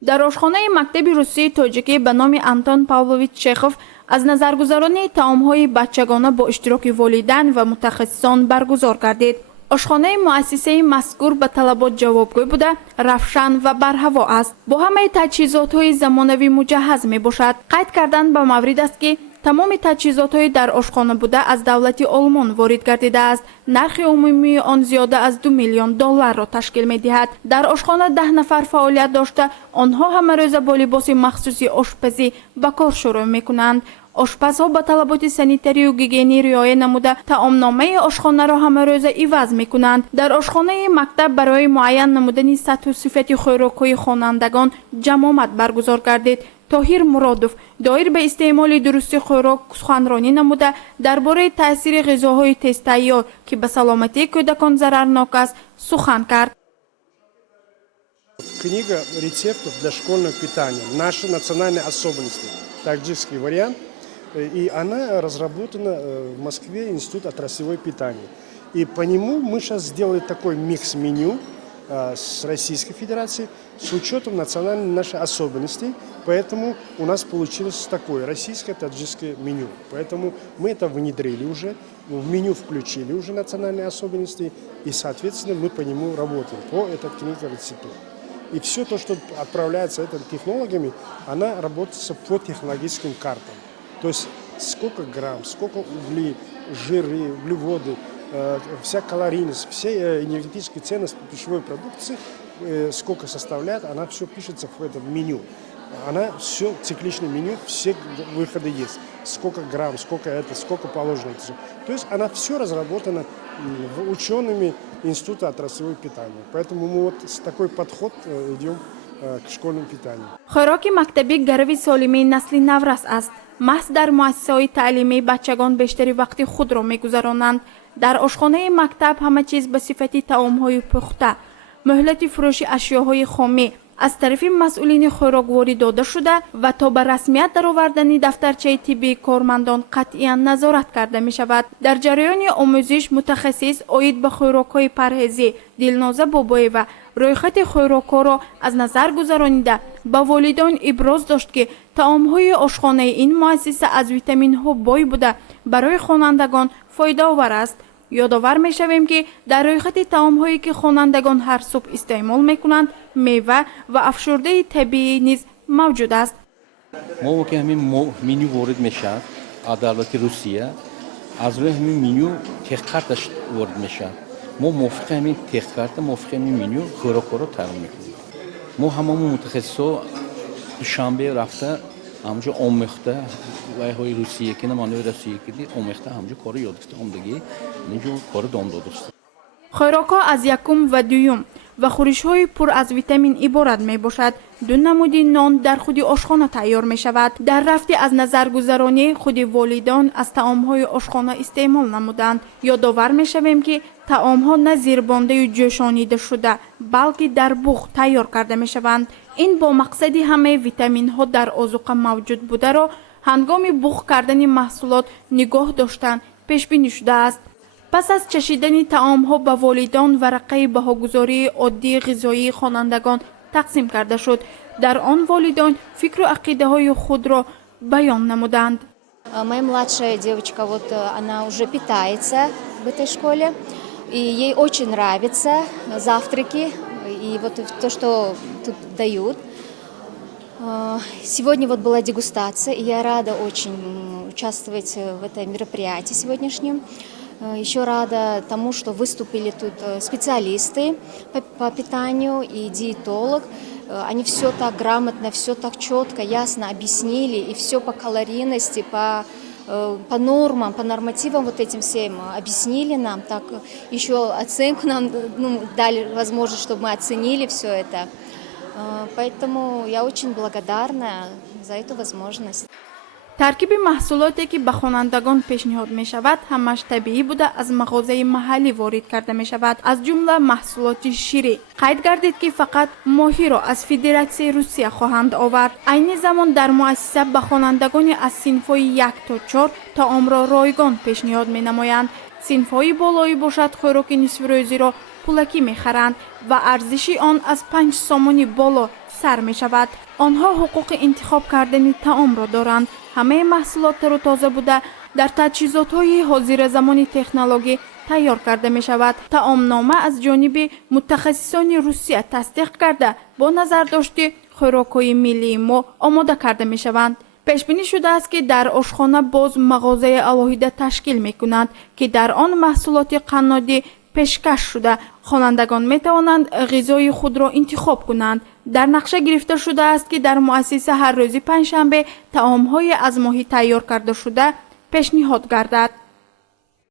дар ошхонаи мактаби русии тоҷикӣ ба номи Антон Павлович Чехов аз назаргузаронии таомҳои бачагона бо иштироки волидайн ва мутахассисон баргузор гардид. ошхонаи муассисаи мазкур ба талабот ҷавобгӯй буда, равшан ва барҳаво аст. бо ҳамаи таҷҳизотҳои замонавӣ муҷаҳҳаз мебошад. қайд кардан ба маврид аст ки тамоми таҷҳизотҳои дар ошхона буда аз давлати Олмон ворид гардидааст. нархи умумии он зиёда аз $2 миллион ташкил медиҳад. дар ошхона 10 нафар фаъолият дошта, онҳо ҳамарӯза бо либоси махсуси ошпазӣ ба кор шурӯъ мекунанд. ошпазҳо ба талаботи санитарию гигиенӣ риоя намуда, таомномаи ошхонаро ҳамарӯза иваз мекунанд. дар ошхонаи мактаб барои муайян намудани сатҳу сифати хӯрокҳои хонандагон ҷамъомад баргузор гардид. Тоҳир Муродов доир ба истеъмоли дурусти хӯрок суханронӣ намуда, дар бораи таъсири ғизоҳои тезтайёр ки ба саломатии кӯдакон зарарнок аст, сухан кард. Книга рецептов для школьного питания. Наши национальные особенности. Таджикский вариант. И она разработана в Москве, Институт отраслевой питания. И по нему мы сейчас сделали такой микс-меню с Российской Федерацией с учетом национальной нашей особенностей. Поэтому у нас получилось такое российское таджикское меню. Поэтому мы это внедрили уже, в меню включили уже национальные особенности. И, соответственно, мы по нему работаем, по этой книге рецептур. И все то, что отправляется технологами, она работает по технологическим картам. То есть сколько грамм, сколько углей, жиры, углеводы, вся калорийность, все энергетические ценности пищевой продукции, сколько составляет, она все пишется в этом меню. Она все, цикличное меню, все выходы есть. Сколько грамм, сколько это, сколько положено. То есть она все разработана учеными Института отраслевой питания. Поэтому мы вот с такой подход идем к школьному питанию. хӯроки мактабӣ гарави солимии насли наврас аст. маҳз дар муассисаҳои таълимии бачагон бештари вақти худро мегузаронанд. дар ошхонаи мактаб ҳама чиз ба сифати таомҳои пухта, муҳлати фурӯши ашёҳои хомӣ аз тарафи масъулини хӯрок ворид дода шуда ва то ба расмият даровардани дафтарчаи тиббии кормандон қатъиян назорат карда мешавад. дар ҷараёни омӯзиш мутахассис оид ба хӯрокҳои парҳезӣ Дилноза Бобоева рӯйхати хӯрокҳоро аз назар гузаронида, ба волидон иброз дошт ки таомҳои ошхонаи ин муассиса аз витаминҳо бой буда, барои хонандагон фоидаовар аст. ёдовар мешавем ки дар рӯйхати таомҳое ки хонандагон ҳар субҳ истеъмол мекунанд, мева ва афшурдаи табиӣ низ мавҷуд аст. мо ки ҳамин меню ворид мешавад аз давлати Русия, аз рӯи ҳамин меню техкарташ ворид мешавад. мо мувофиқи ҳамин техкарта, мувофиқи ҳамин меню хӯрокҳоро таъмин мекунем. мо ҳамамон мутахассисо душанбе рафта ҳамҷо омӯхта вайҳои Русия ки наманӯи Русия ки омӯхта ҳамҷо кори ёд гирифта омдагӣ инҷо кори дом додост. хӯрокҳо аз якум ва дуюм ва хӯришҳои пур аз витамин иборат мебошад. ду намуди нон дар худи ошхона тайёр мешавад. дар рафти аз назаргузаронӣ худи волидон аз таомҳои ошхона истеъмол намуданд. ёдовар мешавем ки таомҳо на зирбондаю ҷӯшонида шуда, балки дар буғ тайёр карда мешаванд. ин бо мақсади ҳамаи витаминҳо дар озуқа мавҷуд бударо ҳангоми буғ кардани маҳсулот нигоҳ доштан пешбинӣ шудааст. пас аз чашидани таомҳо ба волидон варақаи баҳогузории оддии ғизоии хонандагон тақсим карда шуд. дар он волидон фикру ақидаҳои худро баён намуданд. Моя младшая девочка, вот она уже питается в этой школе, и ей очень нравятся завтраки и вот то, что тут дают. Сегодня вот была дегустация, и я рада очень участвовать в этом мероприятии сегодняшнем. Еще рада тому, что выступили тут специалисты по питанию и диетолог. Они все так грамотно, все так четко, ясно объяснили, и все по калорийности, по нормам, по нормативам вот этим всем объяснили нам. Так еще оценку нам дали возможность, чтобы мы оценили все это. Поэтому я очень благодарна за эту возможность. таркиби маҳсулоте ки ба хонандагон пешниҳод мешавад ҳамаш табиӣ буда аз мағозаи маҳаллӣ ворид карда мешавад, аз ҷумла маҳсулоти ширӣ. қайд гардид ки фақат моҳиро аз Федератсияи Русия хоҳанд овард. айни замон дар муассиса ба хонандагони аз синфҳои 1 то 4 таомро ройгон пешниҳод менамоянд. синфҳои болоӣ бошад хӯроки нисфирӯзиро пулакӣ мехаранд ва арзиши он аз 5 сомони боло сар می شود. آنها حقوق انتخاب کردن طعام را دارند. همه محصولات تر و تازه بوده در تجهیزات‌های حاضر زمان تکنولوژی تیار کرده می شود. طعامنامه از جانب متخصصان روسیه تصدیق کرده با نظر داشته خوراک‌های ملی ما آماده کرده می شوند. پیش بینی شده است که در آشخانه باز مغازه علاهیده تشکیل می کنند که در آن محصولات قنادی پیشکش شده خوانندگان می توانند غذای خود را انتخاب کنند. در نقشه گرفته شده است که در مؤسسه هر روز پنجشنبه طعام‌های از ماهی تیار کرده شده پیشنهاد گردد.